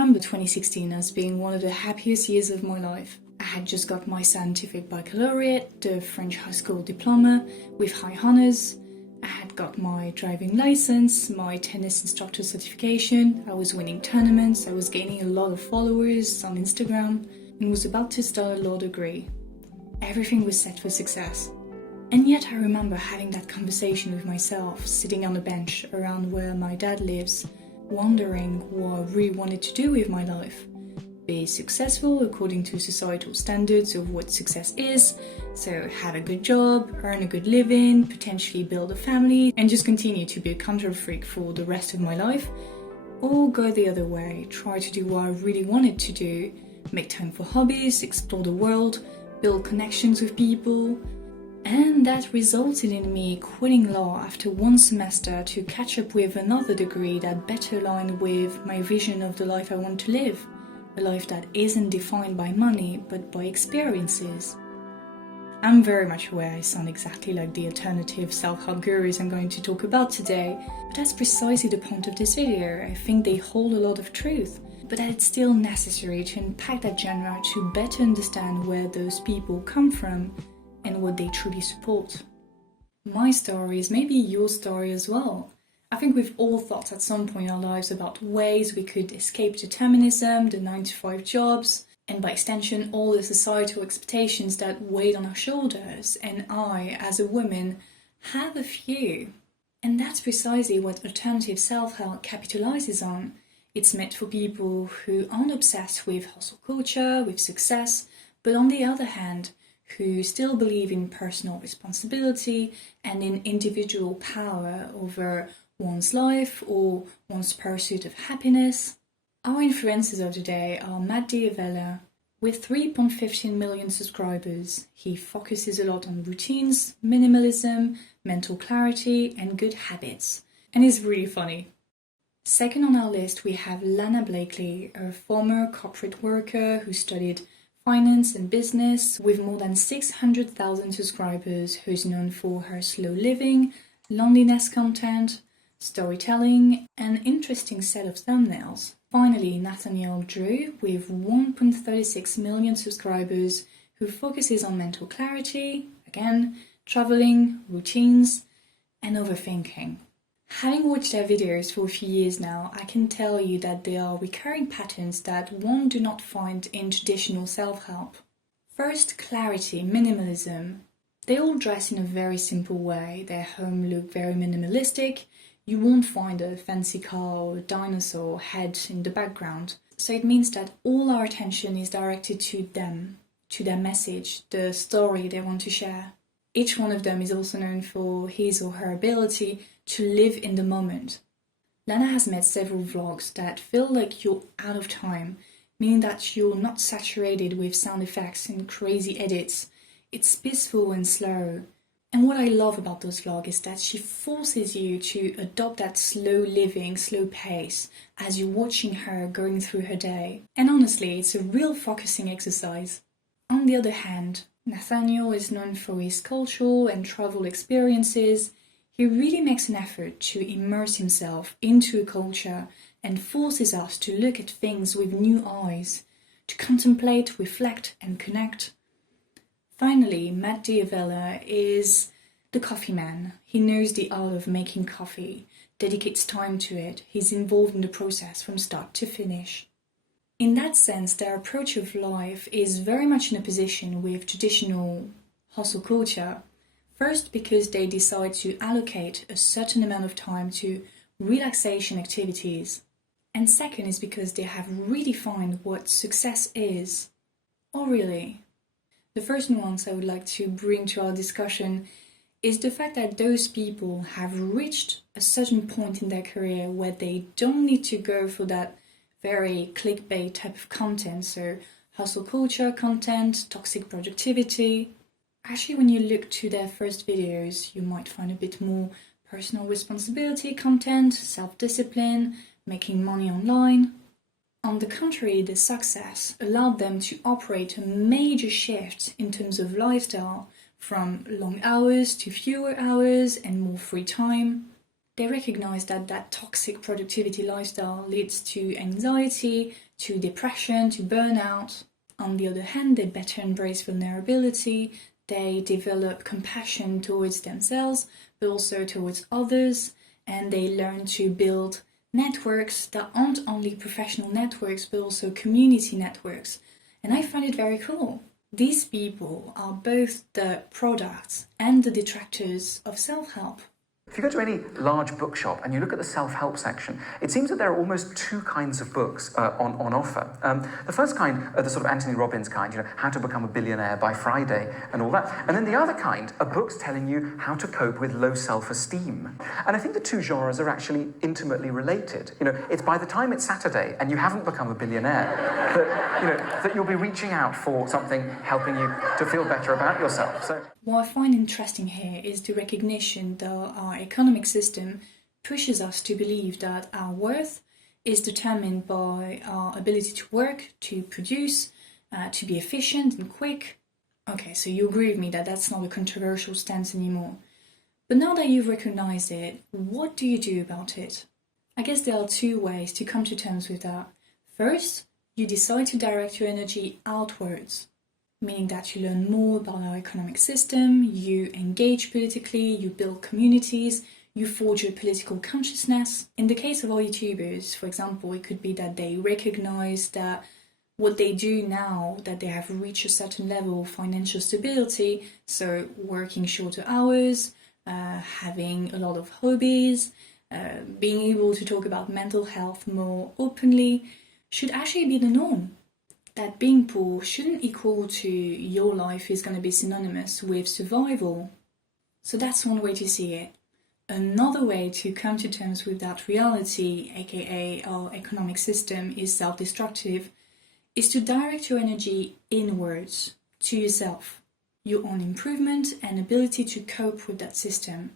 remember 2016 as being one of the happiest years of my life. I had just got my scientific baccalaureate, the French high school diploma with high honors. I had got my driving license, my tennis instructor certification. I was winning tournaments, I was gaining a lot of followers on Instagram, and was about to start a law degree. Everything was set for success. And yet I remember having that conversation with myself, sitting on a bench around where my dad lives, wondering what I really wanted to do with my life. Be successful according to societal standards of what success is, so have a good job, earn a good living, potentially build a family, and just continue to be a control freak for the rest of my life, or go the other way, try to do what I really wanted to do, make time for hobbies, explore the world, build connections with people. And that resulted in me quitting law after one semester to catch up with another degree that better aligned with my vision of the life I want to live. A life that isn't defined by money, but by experiences. I'm very much aware I sound exactly like the alternative self-help gurus I'm going to talk about today, but that's precisely the point of this video. I think they hold a lot of truth, but that it's still necessary to unpack that genre to better understand where those people come from and what they truly support. My story is maybe your story as well. I think we've all thought at some point in our lives about ways we could escape determinism, the 9-to-5 jobs, and by extension all the societal expectations that weighed on our shoulders, and I, as a woman, have a few. And that's precisely what alternative self-help capitalizes on. It's meant for people who aren't obsessed with hustle culture, with success, but on the other hand, who still believe in personal responsibility and in individual power over one's life or one's pursuit of happiness. Our influencers of today are Devote. With 3.15 million subscribers, he focuses a lot on routines, minimalism, mental clarity, and good habits, and is really funny. Second on our list, we have Lana, a former corporate worker who studied finance and business with more than 600,000 subscribers, who's known for her slow living, loneliness content, storytelling, and interesting set of thumbnails. Finally, Nathaniel with 1.36 million subscribers, who focuses on mental clarity, again, traveling, routines, and overthinking. Having watched their videos for a few years now, I can tell you that there are recurring patterns that one do not find in traditional self-help. First, clarity, minimalism. They all dress in a very simple way. Their home look very minimalistic. You won't find a fancy car or a dinosaur head in the background. So it means that all our attention is directed to them, to their message, the story they want to share. Each one of them is also known for his or her ability to live in the moment. Lana has made several vlogs that feel like you're out of time, meaning that you're not saturated with sound effects and crazy edits. It's peaceful and slow. And what I love about those vlogs is that she forces you to adopt that slow living, slow pace as you're watching her going through her day. And honestly, it's a real focusing exercise. On the other hand, Nathaniel is known for his cultural and travel experiences. He really makes an effort to immerse himself into a culture and forces us to look at things with new eyes, to contemplate, reflect, and connect. Finally, Devote is the coffee man. He knows the art of making coffee, dedicates time to it. He's involved in the process from start to finish. In that sense, their approach of life is very much in opposition with traditional hustle culture. First, because they decide to allocate a certain amount of time to relaxation activities. And second is because they have redefined what success is. Oh, really? The first nuance I would like to bring to our discussion is the fact that those people have reached a certain point in their career where they don't need to go for that very clickbait type of content, so hustle culture content, toxic productivity. Actually, when you look to their first videos, you might find a bit more personal responsibility content, self-discipline, making money online. On the contrary, the success allowed them to operate a major shift in terms of lifestyle, from long hours to fewer hours and more free time. They recognize that that toxic productivity lifestyle leads to anxiety, to depression, to burnout. On the other hand, they better embrace vulnerability, they develop compassion towards themselves, but also towards others, and they learn to build networks that aren't only professional networks, but also community networks. And I find it very cool. These people are both the products and the detractors of self-help. If you go to any large bookshop and you look at the self-help section, it seems that there are almost two kinds of books on offer. The first kind are the sort of Anthony Robbins kind, how to become a billionaire by Friday and all that. And then the other kind are books telling you how to cope with low self-esteem. And I think the two genres are actually intimately related. It's by the time it's Saturday and you haven't become a billionaire that you'll be reaching out for something helping you to feel better about yourself. So what I find interesting here is the recognition that our economic system pushes us to believe that our worth is determined by our ability to work, to produce, to be efficient and quick. Okay, so you agree with me that that's not a controversial stance anymore. But now that you've recognized it, what do you do about it? I guess there are two ways to come to terms with that. First, you decide to direct your energy outwards, meaning that you learn more about our economic system, you engage politically, you build communities, you forge a political consciousness. In the case of our YouTubers, for example, it could be that they recognize that what they do now, that they have reached a certain level of financial stability, so working shorter hours, having a lot of hobbies, being able to talk about mental health more openly, should actually be the norm. That being poor shouldn't equal to your life is going to be synonymous with survival. So that's one way to see it. Another way to come to terms with that reality, aka our economic system is self-destructive, is to direct your energy inwards, to yourself, your own improvement and ability to cope with that system.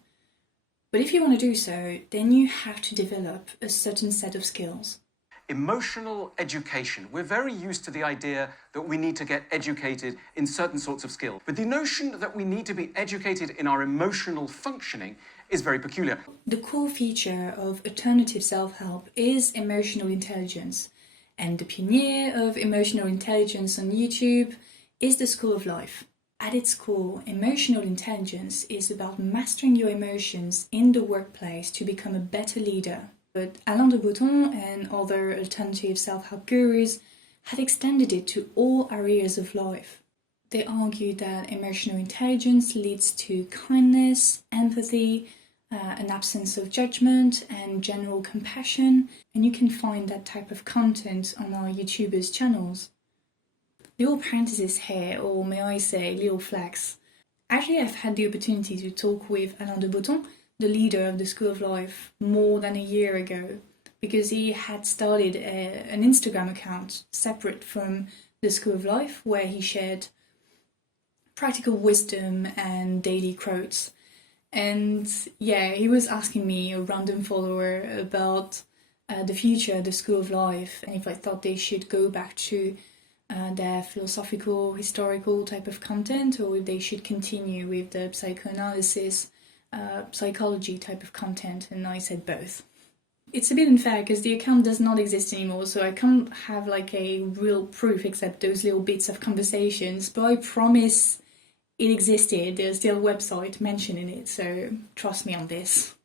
But if you want to do so, then you have to develop a certain set of skills. Emotional education. We're very used to the idea that we need to get educated in certain sorts of skills. But the notion that we need to be educated in our emotional functioning is very peculiar. The core feature of alternative self-help is emotional intelligence. And the pioneer of emotional intelligence on YouTube is the School of Life. At its core, emotional intelligence is about mastering your emotions in the workplace to become a better leader. But Alain de Botton and other alternative self-help gurus have extended it to all areas of life. They argue that emotional intelligence leads to kindness, empathy, an absence of judgment and general compassion, and you can find that type of content on our YouTubers' channels. Little parenthesis here, or may I say little flex. Actually, I've had the opportunity to talk with Alain de Botton, the leader of the School of Life, more than a year ago, because he had started an Instagram account separate from the School of Life where he shared practical wisdom and daily quotes. And yeah, he was asking me, a random follower, about the future of the School of Life and if I thought they should go back to their philosophical, historical type of content, or if they should continue with the psychoanalysis, psychology type of content. And I said both. It's a bit unfair because the account does not exist anymore, so I can't have like a real proof except those little bits of conversations, but I promise it existed. There's still a website mentioning it, so trust me on this.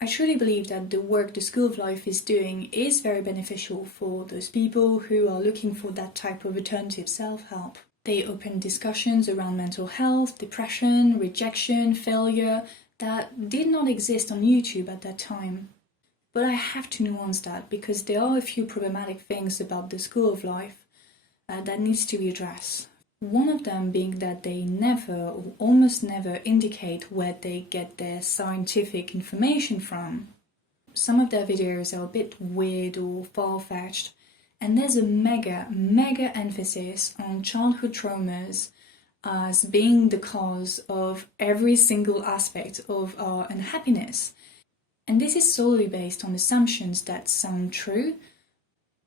I truly believe that the work the School of Life is doing is very beneficial for those people who are looking for that type of alternative self-help. They open discussions around mental health, depression, rejection, failure that did not exist on YouTube at that time. But I have to nuance that because there are a few problematic things about the School of Life that needs to be addressed. One of them being that they never or almost never indicate where they get their scientific information from. Some of their videos are a bit weird or far-fetched, and there's a mega emphasis on childhood traumas as being the cause of every single aspect of our unhappiness. And this is solely based on assumptions that sound true,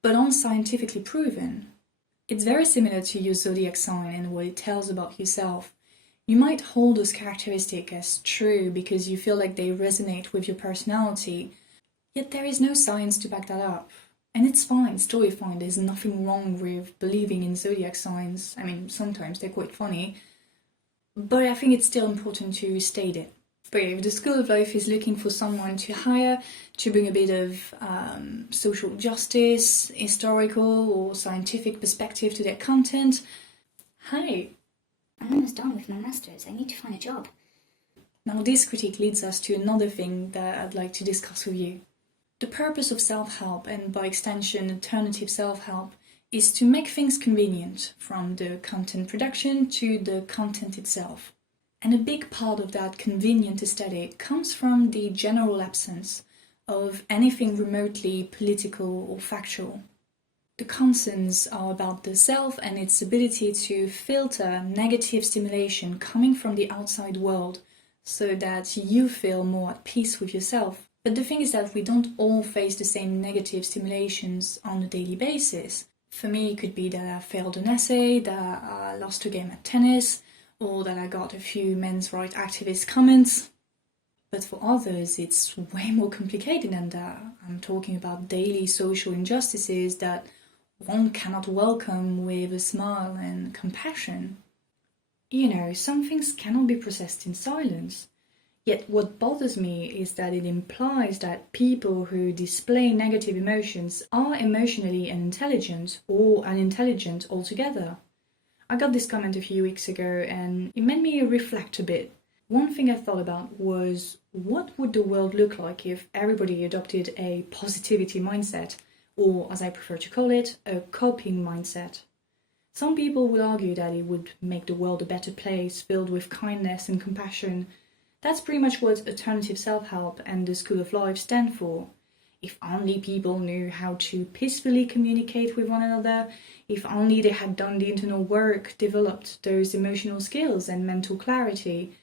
but aren't scientifically proven. It's very similar to your zodiac sign and what it tells about yourself. You might hold those characteristics as true because you feel like they resonate with your personality, yet there is no science to back that up. And it's fine, it's totally fine, there's nothing wrong with believing in zodiac signs. I mean, sometimes they're quite funny, but I think it's still important to state it. But if the School of Life is looking for someone to hire to bring a bit of social justice, historical or scientific perspective to their content, hi. I'm almost done with my master's. I need to find a job. Now this critique leads us to another thing that I'd like to discuss with you. The purpose of self-help, and by extension alternative self-help, is to make things convenient, from the content production to the content itself. And a big part of that convenient aesthetic comes from the general absence of anything remotely political or factual. The concerns are about the self and its ability to filter negative stimulation coming from the outside world so that you feel more at peace with yourself. But the thing is that we don't all face the same negative stimulations on a daily basis. For me, it could be that I failed an essay, that I lost a game at tennis, or that I got a few men's rights activist comments. But for others, it's way more complicated than that. I'm talking about daily social injustices that one cannot welcome with a smile and compassion. You know, some things cannot be processed in silence. Yet what bothers me is that it implies that people who display negative emotions are emotionally unintelligent or unintelligent altogether. I got this comment a few weeks ago and it made me reflect a bit. One thing I thought about was, what would the world look like if everybody adopted a positivity mindset, or as I prefer to call it, a coping mindset? Some people would argue that it would make the world a better place, filled with kindness and compassion. That's pretty much what alternative self-help and the School of Life stand for. If only people knew how to peacefully communicate with one another, if only they had done the internal work, developed those emotional skills and mental clarity,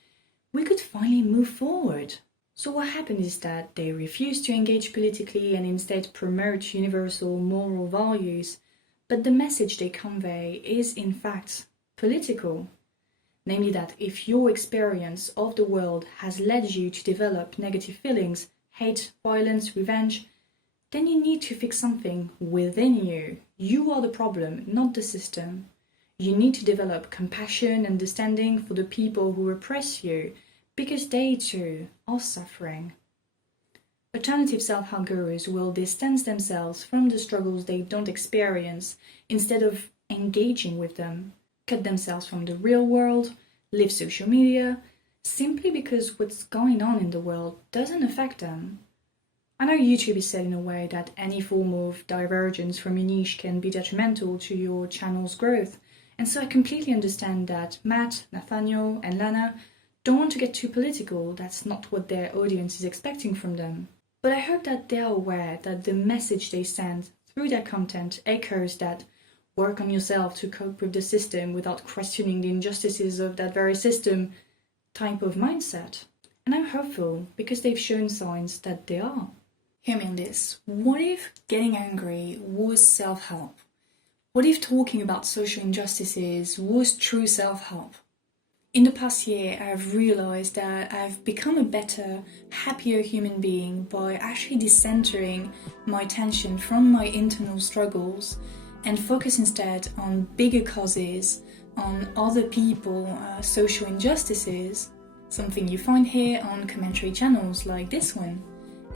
we could finally move forward. So what happened is that they refuse to engage politically and instead promote universal moral values, but the message they convey is in fact political. Namely that if your experience of the world has led you to develop negative feelings, hate, violence, revenge, then you need to fix something within you. You are the problem, not the system. You need to develop compassion and understanding for the people who oppress you, because they too are suffering. Alternative self-help gurus will distance themselves from the struggles they don't experience instead of engaging with them, cut themselves from the real world, leave social media, simply because what's going on in the world doesn't affect them. I know YouTube is set in a way that any form of divergence from your niche can be detrimental to your channel's growth, and so I completely understand that Matt, Nathaniel and Lana don't want to get too political. That's not what their audience is expecting from them. But I hope that they are aware that the message they send through their content echoes that work on yourself to cope with the system without questioning the injustices of that very system type of mindset. And I'm hopeful because they've shown signs that they are. Hear me on this. What if getting angry was self-help? What if talking about social injustices was true self-help? In the past year, I've realized that I've become a better, happier human being by actually decentering my attention from my internal struggles and focus instead on bigger causes, on other people, social injustices, something you find here on commentary channels like this one.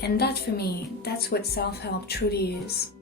And that for me, that's what self-help truly is.